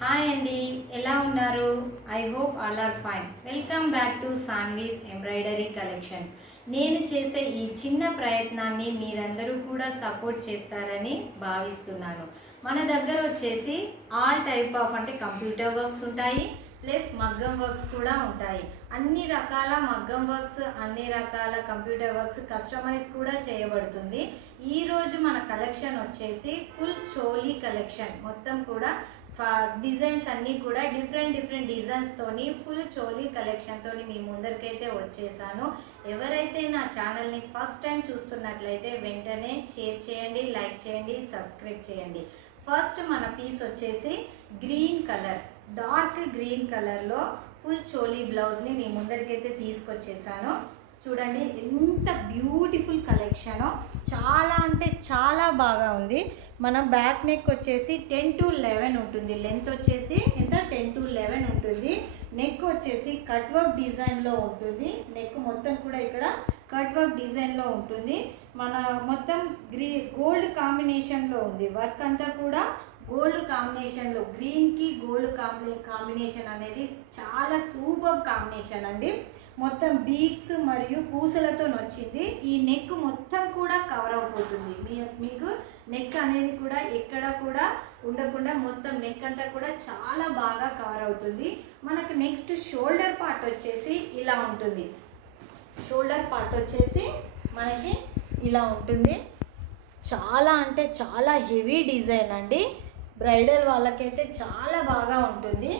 Hi అండి, ఎలా ఉన్నారు? I hope all are fine. Welcome back to Saanvi's embroidery collections. నేను చేసే ఈ చిన్న ప్రయత్నాన్ని మీరందరూ కూడా సపోర్ట్ చేస్తారని భావిస్తున్నాను. మన దగ్గర వచ్చేసి ఆల్ టైప్ ఆఫ్ అంటే కంప్యూటర్ వర్క్స్ ఉంటాయి, ప్లస్ మగ్గం వర్క్స్ కూడా ఉంటాయి. అన్ని రకాల మగ్గం వర్క్స్, అన్ని రకాల కంప్యూటర్ వర్క్స్ కస్టమైజ్ కూడా చేయబడుతుంది. ఈరోజు మన కలెక్షన్ వచ్చేసి ఫుల్ చోలీ కలెక్షన్. మొత్తం కూడా డిజైన్స్ అన్నీ కూడా డిఫరెంట్ డిజైన్స్ తోని ఫుల్ చోలీ కలెక్షన్ తోని మీ ముందరికైతే వచ్చేసాను. ఎవరైతే నా ఛానల్ని ఫస్ట్ టైం చూస్తున్నట్లయితే వెంటనే షేర్ చేయండి, లైక్ చేయండి, సబ్స్క్రైబ్ చేయండి. ఫస్ట్ మన పీస్ వచ్చేసి గ్రీన్ కలర్, డార్క్ గ్రీన్ కలర్లో ఫుల్ చోలీ బ్లౌజ్ని మీ ముందరికైతే తీసుకొచ్చేసాను. చూడండి ఎంత బ్యూటిఫుల్ కలెక్షనో, చాలా అంటే చాలా బాగా ఉంది. మన బ్యాక్ నెక్ వచ్చేసి 10 to 11 ఉంటుంది. లెంత్ వచ్చేసి ఎంత 10 to 11 ఉంటుంది. నెక్ వచ్చేసి కట్ వర్క్ డిజైన్లో ఉంటుంది. నెక్ మొత్తం కూడా ఇక్కడ కట్ వర్క్ డిజైన్లో ఉంటుంది. మన మొత్తం గోల్డ్ కాంబినేషన్లో ఉంది. వర్క్ అంతా కూడా గోల్డ్ కాంబినేషన్లో, గ్రీన్కి గోల్డ్ కాంబినేషన్ అనేది చాలా సూపర్ కాంబినేషన్ అండి. మొత్తం బీడ్స్ మరియు పూసలతో వచ్చింది. ఈ నెక్ మొత్తం కూడా కవర్ అయిపోతుంది. మీకు నెక్ అనేది కూడా ఎక్కడ కూడా ఉండకుండా మొత్తం నెక్ అంతా కూడా చాలా బాగా కవర్ అవుతుంది. మనకు నెక్స్ట్ షోల్డర్ పార్ట్ వచ్చేసి ఇలా ఉంటుంది. షోల్డర్ పార్ట్ వచ్చేసి మనకి ఇలా ఉంటుంది. చాలా అంటే చాలా హెవీ డిజైన్ అండి. బ్రైడల్ వాళ్ళకైతే చాలా బాగా ఉంటుంది.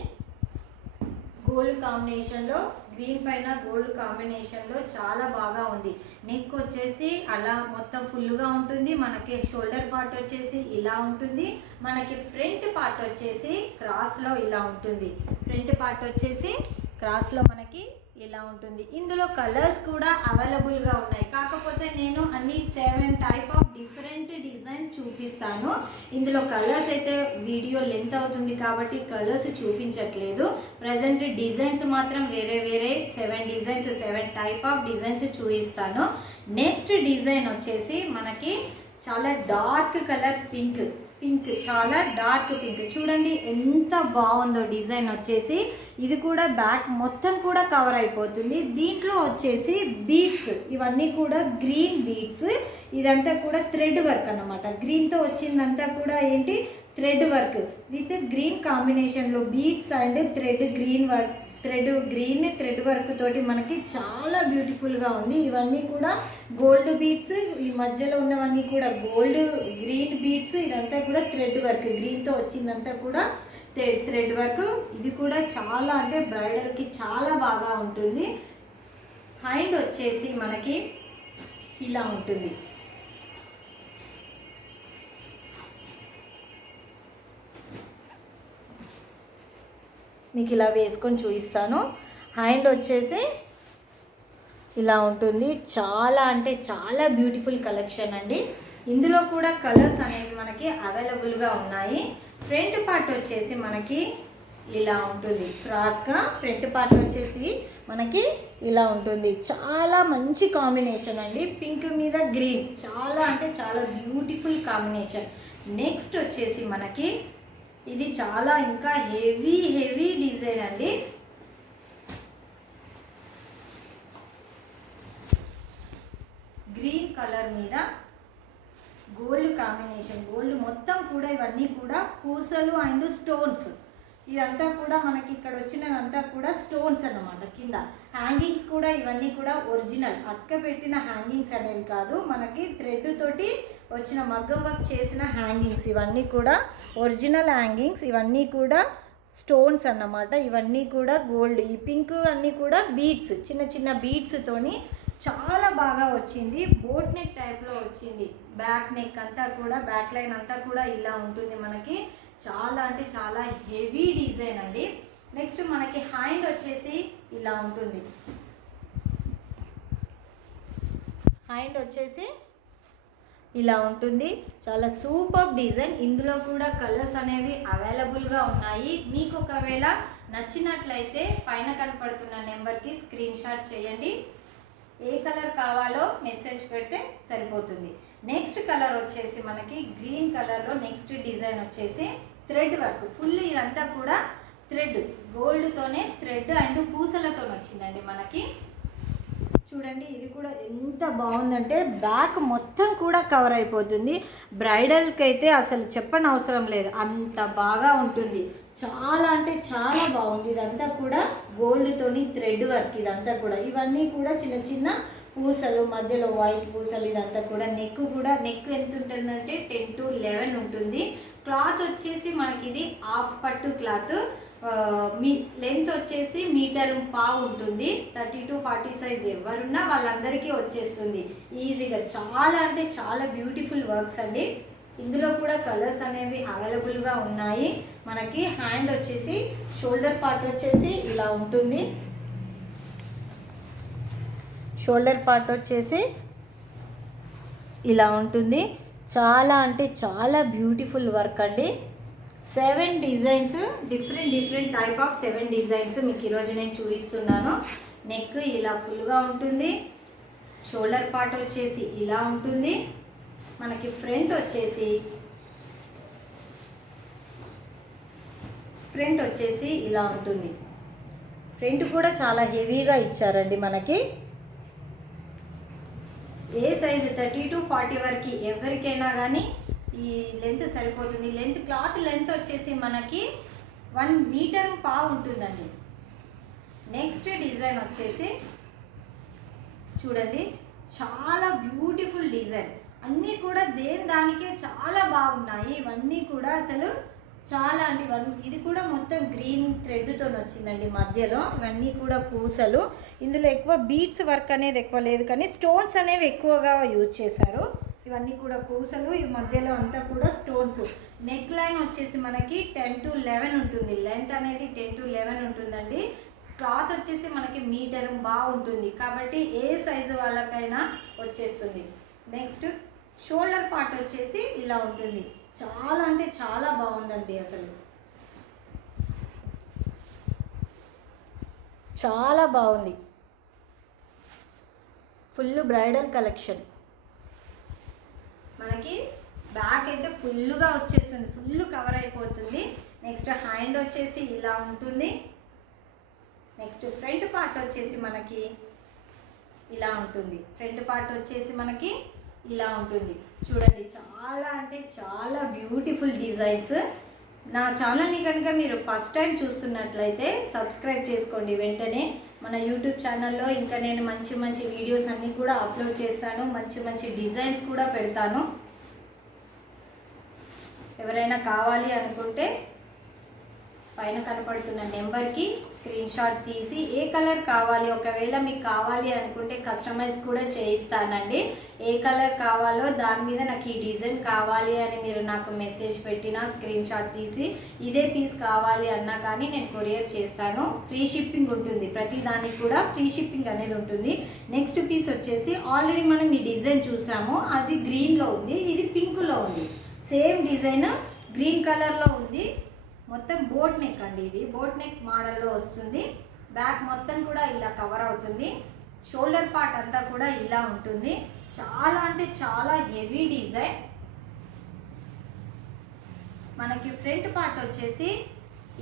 గోల్డ్ కాంబినేషన్లో, గ్రీన్ పైన గోల్డ్ కాంబినేషన్లో చాలా బాగా ఉంది. నెక్ వచ్చేసి అలా మొత్తం ఫుల్గా ఉంటుంది. మనకి షోల్డర్ పార్ట్ వచ్చేసి ఇలా ఉంటుంది. మనకి ఫ్రంట్ పార్ట్ వచ్చేసి క్రాస్లో ఇలా ఉంటుంది. ఫ్రంట్ పార్ట్ వచ్చేసి క్రాస్లో మనకి ఇలా ఉంటుంది. ఇందులో కలర్స్ కూడా అవైలబుల్గా ఉన్నాయి. కాకపోతే నేను అన్ని 7 టైప్ ఆఫ్ డిఫరెంట్ డిజైన్ చూపిస్తాను. ఇందులో కలర్స్ అయితే వీడియో లెంత్ అవుతుంది కాబట్టి కలర్స్ చూపించట్లేదు. ప్రజెంట్ డిజైన్స్ మాత్రం వేరే 7 డిజైన్స్, 7 టైప్ ఆఫ్ డిజైన్స్ చూపిస్తాను. నెక్స్ట్ డిజైన్ వచ్చేసి మనకి చాలా డార్క్ కలర్, పింక్ చాలా డార్క్ పింక్. చూడండి ఎంత బాగుందో డిజైన్ వచ్చేసి. ఇది కూడా బ్యాక్ మొత్తం కూడా కవర్ అయిపోతుంది. దీంట్లో వచ్చేసి బీడ్స్, ఇవన్నీ కూడా గ్రీన్ బీడ్స్. ఇదంతా కూడా థ్రెడ్ వర్క్ అన్నమాట. గ్రీన్తో వచ్చిందంతా కూడా ఏంటి, థ్రెడ్ వర్క్ విత్ గ్రీన్ కాంబినేషన్లో బీడ్స్ అండ్ థ్రెడ్ వర్క్ తోటి మనకి చాలా బ్యూటిఫుల్గా ఉంది. ఇవన్నీ కూడా గోల్డ్ బీడ్స్, ఈ మధ్యలో ఉన్నవన్నీ కూడా గోల్డ్ గ్రీన్ బీడ్స్. ఇదంతా కూడా థ్రెడ్ వర్క్, గ్రీన్తో వచ్చిందంతా కూడా థ్రెడ్ వర్క్. ఇది కూడా చాలా అంటే బ్రైడల్కి చాలా బాగా ఉంటుంది. హ్యాండ్ వచ్చేసి మనకి ఇలా ఉంటుంది. మీకు ఇలా వేసుకొని చూపిస్తాను. హ్యాండ్ వచ్చేసి ఇలా ఉంటుంది. చాలా అంటే చాలా బ్యూటిఫుల్ కలెక్షన్ అండి. ఇందులో కూడా కలర్స్ అనేవి మనకి అవైలబుల్గా ఉన్నాయి. ఫ్రంట్ పార్ట్ వచ్చేసి మనకి ఇలా ఉంటుంది. క్రాస్గా ఫ్రంట్ పార్ట్ వచ్చేసి మనకి ఇలా ఉంటుంది. చాలా మంచి కాంబినేషన్ అండి. పింక్ మీద గ్రీన్, చాలా అంటే చాలా బ్యూటిఫుల్ కాంబినేషన్. నెక్స్ట్ వచ్చేసి మనకి ఇది చాలా ఇంకా హెవీ డిజైన్ అండి. గ్రీన్ కలర్ మీద గోల్డ్ కాంబినేషన్, గోల్డ్ మొత్తం కూడా ఇవన్నీ కూడా పూసలు అండ్ స్టోన్స్. ఇదంతా కూడా మనకి ఇక్కడ వచ్చినదంతా కూడా స్టోన్స్ అన్నమాట. కింద హ్యాంగింగ్స్ కూడా ఇవన్నీ కూడా ఒరిజినల్, అతక పెట్టిన హ్యాంగింగ్స్ అనేవి కాదు. మనకి థ్రెడ్ తోటి వచ్చిన మగ్గం వర్క్ చేసిన హ్యాంగింగ్స్. ఇవన్నీ కూడా ఒరిజినల్ హ్యాంగింగ్స్. ఇవన్నీ కూడా స్టోన్స్ అన్నమాట. ఇవన్నీ కూడా గోల్డ్. ఈ పింక్ అన్నీ కూడా బీడ్స్, చిన్న బీడ్స్ తోని చాలా బాగా వచ్చింది. బోట్ నెక్ టైప్లో వచ్చింది. బ్యాక్ నెక్ అంతా కూడా, బ్యాక్ లైన్ అంతా కూడా ఇలా ఉంటుంది. మనకి చాలా అంటే చాలా హెవీ డిజైన్ అండి. నెక్స్ట్ మనకి హ్యాండ్ వచ్చేసి ఇలా ఉంటుంది. హ్యాండ్ వచ్చేసి ఇలా ఉంటుంది. చాలా సూపర్ డిజైన్. ఇందులో కూడా కలర్స్ అనేవి అవైలబుల్గా ఉన్నాయి. మీకు ఒకవేళ నచ్చినట్లయితే పైన కనపడుతున్న నెంబర్కి స్క్రీన్ షాట్ చేయండి. ఏ కలర్ కావాలో మెసేజ్ పెడితే సరిపోతుంది. నెక్స్ట్ కలర్ వచ్చేసి మనకి గ్రీన్ కలర్లో నెక్స్ట్ డిజైన్ వచ్చేసి థ్రెడ్ వర్క్ ఫుల్. ఇదంతా కూడా థ్రెడ్, గోల్డ్తోనే థ్రెడ్ అండ్ పూసలతో వచ్చిందండి మనకి. చూడండి ఇది కూడా ఎంత బాగుందంటే బ్యాక్ మొత్తం కూడా కవర్ అయిపోతుంది. బ్రైడల్కి అయితే అసలు చెప్పని అవసరం లేదు, అంత బాగా ఉంటుంది. చాలా అంటే చాలా బాగుంది. ఇదంతా కూడా గోల్డ్తోని థ్రెడ్ వర్క్. ఇదంతా కూడా ఇవన్నీ కూడా చిన్న చిన్న పూసలు, మధ్యలో వైట్ పూసలు. ఇదంతా కూడా నెక్ ఎంత ఉంటుందంటే 10 to 11 ఉంటుంది. క్లాత్ వచ్చేసి మనకి ఇది హాఫ్ పట్టు క్లాత్. మీ లెంత్ వచ్చేసి 1.5 మీటర్ ఉంటుంది. 30 to 40 సైజ్ ఎవరున్నా వాళ్ళందరికీ వచ్చేస్తుంది ఈజీగా. చాలా అంటే చాలా బ్యూటిఫుల్ వర్క్స్ అండి. ఇందులో కూడా కలర్స్ అనేవి అవైలబుల్గా ఉన్నాయి మనకి. హ్యాండ్ వచ్చేసి షోల్డర్ పార్ట్ వచ్చేసి ఇలా ఉంటుంది. షోల్డర్ పార్ట్ వచ్చేసి ఇలా ఉంటుంది. చాలా అంటే చాలా బ్యూటిఫుల్ వర్క్ అండి. 7 designs, different type of 7 designs మీకు ఈరోజు నేను చూపిస్తున్నాను. నెక్ ఇలా ఫుల్గా ఉంటుంది. షోల్డర్ పార్ట్ వచ్చేసి ఇలా ఉంటుంది మనకి. ఫ్రంట్ వచ్చేసి ఇలా ఉంటుంది. ఫ్రంట్ కూడా చాలా హెవీగా ఇచ్చారండి మనకి. ఏ సైజు 30 to 40 వరకు ఎవరికైనా కానీ ఈ లెంత్ సరిపోతుంది. క్లాత్ లెంత్ వచ్చేసి మనకి 1.5 మీటర్ ఉంటుందండి. నెక్స్ట్ డిజైన్ వచ్చేసి చూడండి, చాలా బ్యూటిఫుల్ డిజైన్. అన్నీ కూడా దానికే చాలా బాగున్నాయి. ఇవన్నీ కూడా అసలు చాలా అంటే ఇది కూడా మొత్తం గ్రీన్ థ్రెడ్తో వచ్చిందండి మధ్యలో. ఇవన్నీ కూడా పూసలు. ఇందులో ఎక్కువ బీడ్స్ వర్క్ అనేది ఎక్కువ లేదు, కానీ స్టోన్స్ అనేవి ఎక్కువగా యూజ్ చేశారు. ఇవన్నీ కూడా పూసలు. ఈ మధ్యలో అంతా కూడా స్టోన్స్. నెక్ లైన్ వచ్చేసి మనకి 10 to 11 ఉంటుంది. లెంత్ అనేది 10 to 11 ఉంటుందండి. క్లాత్ వచ్చేసి మనకి 1 మీటర్ బాగుంటుంది కాబట్టి ఏ సైజు వాళ్ళకైనా వచ్చేస్తుంది. నెక్స్ట్ షోల్డర్ పార్ట్ వచ్చేసి ఇలా ఉంటుంది. చాలా అంటే చాలా బాగుందండి. అసలు చాలా బాగుంది. ఫుల్ బ్రైడల్ కలెక్షన్ మనకి. బ్యాక్ అయితే ఫుల్గా వచ్చేస్తుంది, ఫుల్ కవర్ అయిపోతుంది. నెక్స్ట్ హ్యాండ్ వచ్చేసి ఇలా ఉంటుంది. నెక్స్ట్ ఫ్రంట్ పార్ట్ వచ్చేసి మనకి ఇలా ఉంటుంది. ఫ్రంట్ పార్ట్ వచ్చేసి మనకి ఇలా ఉంటుంది. చూడండి చాలా అంటే చాలా బ్యూటిఫుల్ డిజైన్స్. నా ఛానల్ని కనుక మీరు ఫస్ట్ టైం చూస్తున్నట్లయితే సబ్స్క్రైబ్ చేసుకోండి వెంటనే. మన యూట్యూబ్ ఛానల్లో ఇంకా నేను మంచి వీడియోస్ అన్నీ కూడా అప్లోడ్ చేస్తాను. మంచి డిజైన్స్ కూడా పెడతాను. ఎవరైనా కావాలి అనుకుంటే పైన కనపడుతున్న నెంబర్కి స్క్రీన్ షాట్ తీసి ఏ కలర్ కావాలి, ఒకవేళ మీకు కావాలి అనుకుంటే కస్టమైజ్ కూడా చేయిస్తానండి. ఏ కలర్ కావాలో దాని మీద నాకు ఈ డిజైన్ కావాలి అని మీరు నాకు మెసేజ్ పెట్టినా స్క్రీన్ షాట్ తీసి ఇదే పీస్ కావాలి అన్నా కానీ నేను కొరియర్ చేస్తాను. ఫ్రీ షిప్పింగ్ ఉంటుంది. ప్రతి దానికి కూడా ఫ్రీ షిప్పింగ్ అనేది ఉంటుంది. నెక్స్ట్ పీస్ వచ్చేసి ఆల్రెడీ మనం ఈ డిజైన్ చూసాము. అది గ్రీన్లో ఉంది, ఇది పింక్లో ఉంది. సేమ్ డిజైన్ గ్రీన్ కలర్లో ఉంది. మొత్తం బోట్ నెక్ అండి. ఇది బోట్ నెక్ మోడల్లో వస్తుంది. బ్యాక్ మొత్తం కూడా ఇలా కవర్ అవుతుంది. షోల్డర్ పార్ట్ అంతా కూడా ఇలా ఉంటుంది. చాలా అంటే చాలా హెవీ డిజైన్. మనకి ఫ్రంట్ పార్ట్ వచ్చేసి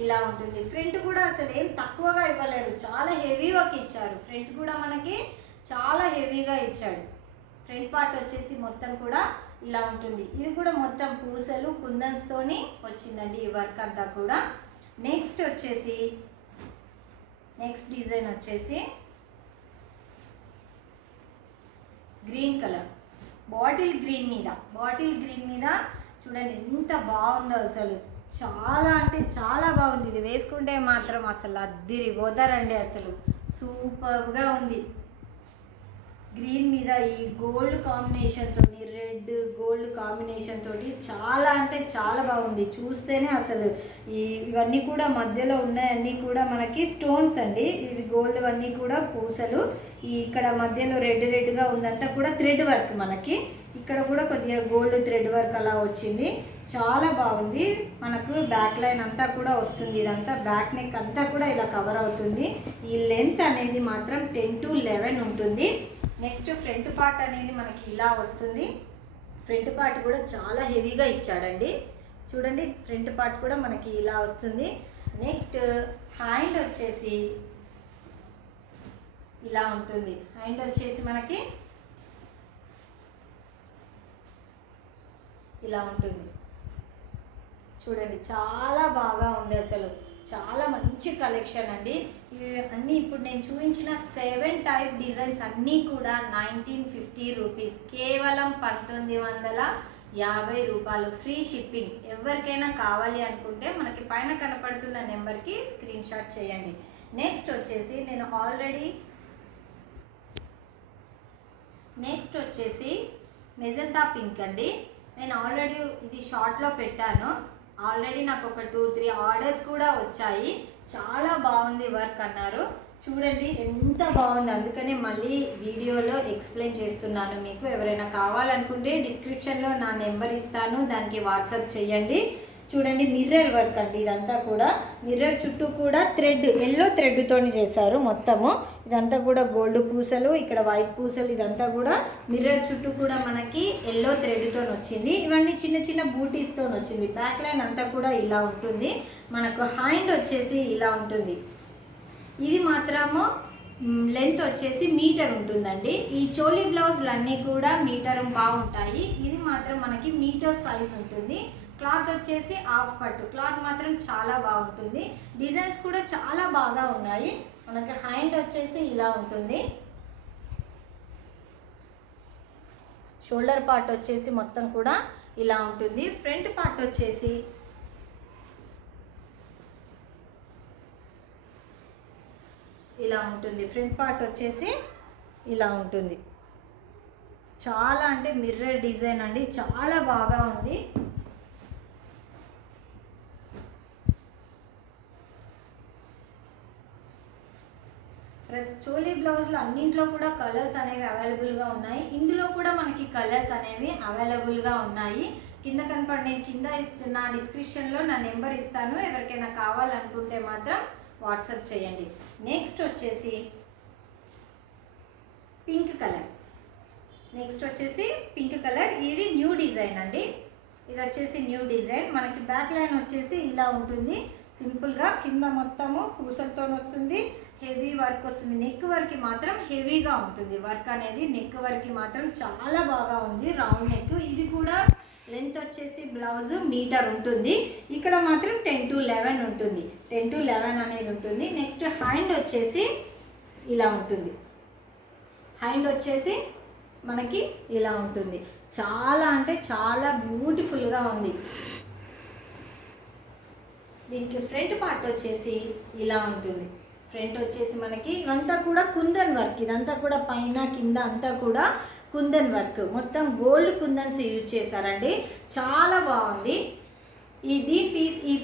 ఇలా ఉంటుంది. ఫ్రంట్ కూడా అసలు ఏం తక్కువగా ఇవ్వలేరు, చాలా హెవీ వర్క్ ఇచ్చారు. ఫ్రంట్ కూడా మనకి చాలా హెవీగా ఇచ్చాడు. ఫ్రంట్ పార్ట్ వచ్చేసి మొత్తం కూడా ఇలా ఉంటుంది. ఇది కూడా మొత్తం పూసలు కుందన్స్తోని వచ్చిందండి ఈ వర్క్ అంతా కూడా. నెక్స్ట్ డిజైన్ వచ్చేసి గ్రీన్ కలర్, బాటిల్ గ్రీన్ మీద చూడండి ఎంత బాగుందో అసలు. చాలా అంటే చాలా బాగుంది. ఇది వేసుకుంటే మాత్రం అసలు అద్దిరిపోతారండి. అసలు సూపర్గా ఉంది. గ్రీన్ మీద ఈ గోల్డ్ కాంబినేషన్ తోటి, రెడ్ గోల్డ్ కాంబినేషన్ తోటి చాలా అంటే చాలా బాగుంది. చూస్తేనే అసలు ఇవన్నీ కూడా మధ్యలో ఉన్నాయన్నీ కూడా మనకి స్టోన్స్ అండి. ఇవి గోల్డ్ అన్నీ కూడా పూసలు. ఇక్కడ మధ్యలో రెడ్గా ఉందంతా కూడా థ్రెడ్ వర్క్. మనకి ఇక్కడ కూడా కొద్దిగా గోల్డ్ థ్రెడ్ వర్క్ అలా వచ్చింది. చాలా బాగుంది. మనకు బ్యాక్ లైన్ అంతా కూడా వస్తుంది. ఇదంతా బ్యాక్ నెక్ అంతా కూడా ఇలా కవర్ అవుతుంది. ఈ లెంత్ అనేది మాత్రం 10 to 11 ఉంటుంది. నెక్స్ట్ ఫ్రంట్ పార్ట్ అనేది మనకి ఇలా వస్తుంది. ఫ్రంట్ పార్ట్ కూడా చాలా హెవీగా ఇచ్చాడండి. చూడండి ఫ్రంట్ పార్ట్ కూడా మనకి ఇలా వస్తుంది. నెక్స్ట్ హ్యాండ్ వచ్చేసి ఇలా ఉంటుంది. హ్యాండ్ వచ్చేసి మనకి ఇలా ఉంటుంది. చూడండి చాలా బాగా ఉంది, అసలు చాలా మంచి కలెక్షన్ అండి. ఇవి అన్నీ ఇప్పుడు నేను చూపించిన 7 టైప్ డిజైన్స్ అన్నీ కూడా 1950 రూపీస్, కేవలం 1950 రూపాయలు, ఫ్రీ షిప్పింగ్. ఎవరికైనా కావాలి అనుకుంటే మనకి పైన కనపడుతున్న నెంబర్కి స్క్రీన్ షాట్ చేయండి. నెక్స్ట్ వచ్చేసి మెజంతా పింక్ అండి. నేను ఆల్రెడీ ఇది షార్ట్లో పెట్టాను. ఆల్రెడీ నాకు ఒక 2-3 ఆర్డర్స్ కూడా వచ్చాయి. చాలా బాగుంది వర్క్ అన్నారు. చూడండి ఎంత బాగుంది, అందుకనే మళ్ళీ వీడియోలో ఎక్స్ప్లెయిన్ చేస్తున్నాను మీకు. ఎవరైనా కావాలనుకుంటే డిస్క్రిప్షన్లో నా నెంబర్ ఇస్తాను, దానికి వాట్సాప్ చేయండి. చూడండి మిర్రర్ వర్క్ అండి. ఇదంతా కూడా మిర్రర్ చుట్టూ కూడా థ్రెడ్, ఎల్లో థ్రెడ్తో చేశారు మొత్తము. ఇదంతా కూడా గోల్డ్ పూసలు, ఇక్కడ వైట్ పూసలు, ఇదంతా కూడా మిర్రర్ చుట్టూ కూడా మనకి ఎల్లో థ్రెడ్తో వచ్చింది. ఇవన్నీ చిన్న చిన్న బూటీస్తో వచ్చింది. బ్యాక్ లైన్ అంతా కూడా ఇలా ఉంటుంది. మనకు హ్యాండ్ వచ్చేసి ఇలా ఉంటుంది. ఇది మాత్రము లెంత్ వచ్చేసి మీటర్ ఉంటుందండి. ఈ చోలీ బ్లౌజులు అన్నీ కూడా మీటర్ బాగుంటాయి. ఇది మాత్రం మనకి మీటర్ సైజ్ ఉంటుంది. క్లాత్ వచ్చేసి హాఫ్ పట్టు క్లాత్ మాత్రం చాలా బాగుంటుంది. డిజైన్స్ కూడా చాలా బాగా ఉన్నాయి. మనకి హ్యాండ్ వచ్చేసి ఇలా ఉంటుంది. షోల్డర్ పార్ట్ వచ్చేసి మొత్తం కూడా ఇలా ఉంటుంది. ఫ్రంట్ పార్ట్ వచ్చేసి ఇలా ఉంటుంది. ఫ్రంట్ పార్ట్ వచ్చేసి ఇలా ఉంటుంది. చాలా అంటే మిర్రర్ డిజైన్ అండి, చాలా బాగా ఉంది. చోలీ బ్లౌజ్లో అన్నింట్లో కూడా కలర్స్ అనేవి అవైలబుల్గా ఉన్నాయి. ఇందులో కూడా మనకి కలర్స్ అనేవి అవైలబుల్గా ఉన్నాయి. కింద నేను కింద నా డిస్క్రిప్షన్లో నా నెంబర్ ఇస్తాను. ఎవరికైనా కావాలనుకుంటే మాత్రం వాట్సాప్ చేయండి. నెక్స్ట్ వచ్చేసి పింక్ కలర్. ఇది న్యూ డిజైన్ అండి. ఇది వచ్చేసి న్యూ డిజైన్. మనకి బ్యాక్ లైన్ వచ్చేసి ఇలా ఉంటుంది. సింపుల్గా కింద మొత్తము పూసలతో వస్తుంది. హెవీ వర్క్ వస్తుంది. నెక్ వర్క్ మాత్రం హెవీగా ఉంటుంది. వర్క్ అనేది నెక్ వర్క్ మాత్రం చాలా బాగా ఉంది. Round neck. ఇది కూడా లెంత్ వచ్చేసి బ్లౌజ్ మీటర్ ఉంటుంది. ఇక్కడ మాత్రం 10 to 11 ఉంటుంది. 10 to 11 అనేది ఉంటుంది. నెక్స్ట్ హ్యాండ్ వచ్చేసి ఇలా ఉంటుంది. హ్యాండ్ వచ్చేసి మనకి ఇలా ఉంటుంది. చాలా అంటే చాలా బ్యూటిఫుల్గా ఉంది. దీనికి ఫ్రంట్ పార్ట్ వచ్చేసి ఇలా ఉంటుంది. ఫ్రంట్ వచ్చేసి మనకి ఇవంతా కూడా కుందన్ వర్క్. ఇదంతా కూడా పైన కింద అంతా కూడా కుందన్ వర్క్. మొత్తం గోల్డ్ కుందన్స్ యూజ్ చేశారండి. చాలా బాగుంది. ఈ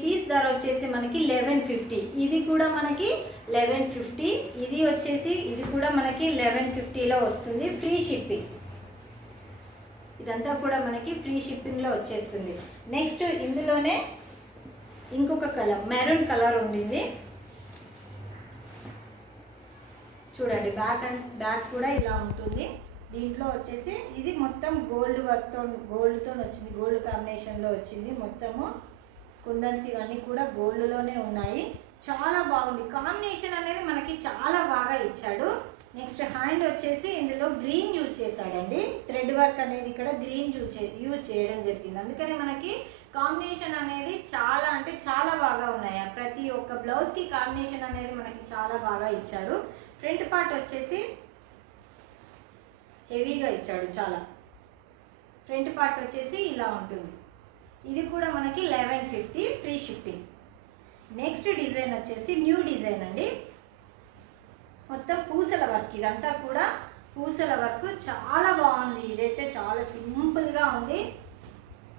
పీస్ ధర వచ్చేసి మనకి 1150. ఇది కూడా మనకి 1150. ఇది కూడా మనకి 1150లో వస్తుంది. Free shipping. ఇదంతా కూడా మనకి ఫ్రీ షిప్పింగ్లో వచ్చేస్తుంది. నెక్స్ట్ ఇందులోనే ఇంకొక కలర్ మెరూన్ కలర్ ఉండింది. చూడండి బ్యాక్ కూడా ఇలా ఉంటుంది. దీంట్లో వచ్చేసి ఇది మొత్తం గోల్డ్తో వచ్చింది. గోల్డ్ కాంబినేషన్లో వచ్చింది. మొత్తము కుందన్స్ ఇవన్నీ కూడా గోల్డ్లోనే ఉన్నాయి. చాలా బాగుంది. కాంబినేషన్ అనేది మనకి చాలా బాగా ఇచ్చాడు. నెక్స్ట్ హ్యాండ్ వచ్చేసి ఇందులో గ్రీన్ యూజ్ చేశాడండి. థ్రెడ్ వర్క్ అనేది ఇక్కడ గ్రీన్ యూజ్ చేయడం జరిగింది. అందుకని మనకి కాంబినేషన్ అనేది చాలా అంటే చాలా బాగా ఉన్నాయి. ప్రతి ఒక్క బ్లౌజ్కి కాంబినేషన్ అనేది మనకి చాలా బాగా ఇచ్చాడు. ఫ్రంట్ పార్ట్ వచ్చేసి హెవీగా ఇచ్చాడు చాలా. ఫ్రంట్ పార్ట్ వచ్చేసి ఇలా ఉంటుంది. ఇది కూడా మనకి 1150 ఫ్రీ షిప్పింగ్. నెక్స్ట్ డిజైన్ వచ్చేసి న్యూ డిజైన్ అండి. మొత్తం పూసల వర్క్. ఇదంతా కూడా పూసల వర్క్ చాలా బాగుంది. ఇదైతే చాలా సింపుల్గా ఉంది.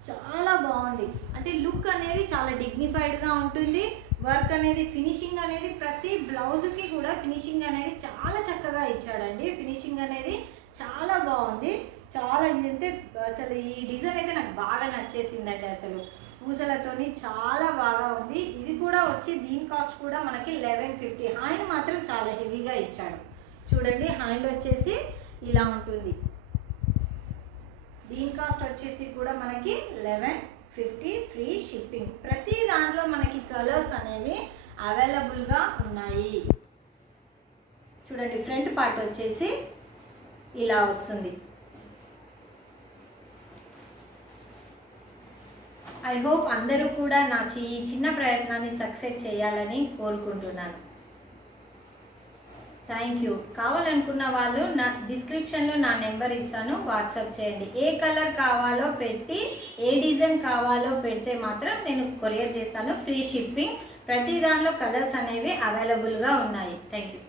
చాలా బాగుంది. అంటే లుక్ అనేది చాలా డిగ్నిఫైడ్గా ఉంటుంది. వర్క్ అనేది ఫినిషింగ్ అనేది ప్రతి బ్లౌజ్కి కూడా ఫినిషింగ్ అనేది చాలా చక్కగా ఇచ్చాడండి. ఫినిషింగ్ అనేది చాలా బాగుంది. చాలా ఇదంతే అసలు ఈ డిజైన్ అయితే నాకు బాగా నచ్చేసిందండి. అసలు పూసలతోని చాలా బాగా ఉంది. ఇది కూడా వచ్చి దీని కాస్ట్ కూడా మనకి 1150. హ్యాండ్ మాత్రం చాలా హెవీగా ఇచ్చాడు. చూడండి హ్యాండ్ వచ్చేసి ఇలా ఉంటుంది. దీని కాస్ట్ వచ్చేసి కూడా మనకి 50 ఫ్రీ షిప్పింగ్. ప్రతి దాంట్లో మనకి కలర్స్ అనేవి అవైలబుల్గా ఉన్నాయి. చూడండి, ఫ్రంట్ పార్ట్ వచ్చేసి ఇలా వస్తుంది. ఐ హోప్ అందరూ కూడా ఈ చిన్న ప్రయత్నాన్ని సక్సెస్ చేయాలని కోరుకుంటున్నాను. Thank you. కావాలనుకున్న వాళ్ళు నా డిస్క్రిప్షన్లో నా నెంబర్ ఇస్తాను, వాట్సాప్ చేయండి. ఏ కలర్ కావాలో పెట్టి, ఏ డిజైన్ కావాలో పెడితే మాత్రం నేను కొరియర్ చేస్తాను. Free shipping. ప్రతి దానిలో కలర్స్ అనేవి అవైలబుల్గా ఉన్నాయి. Thank you.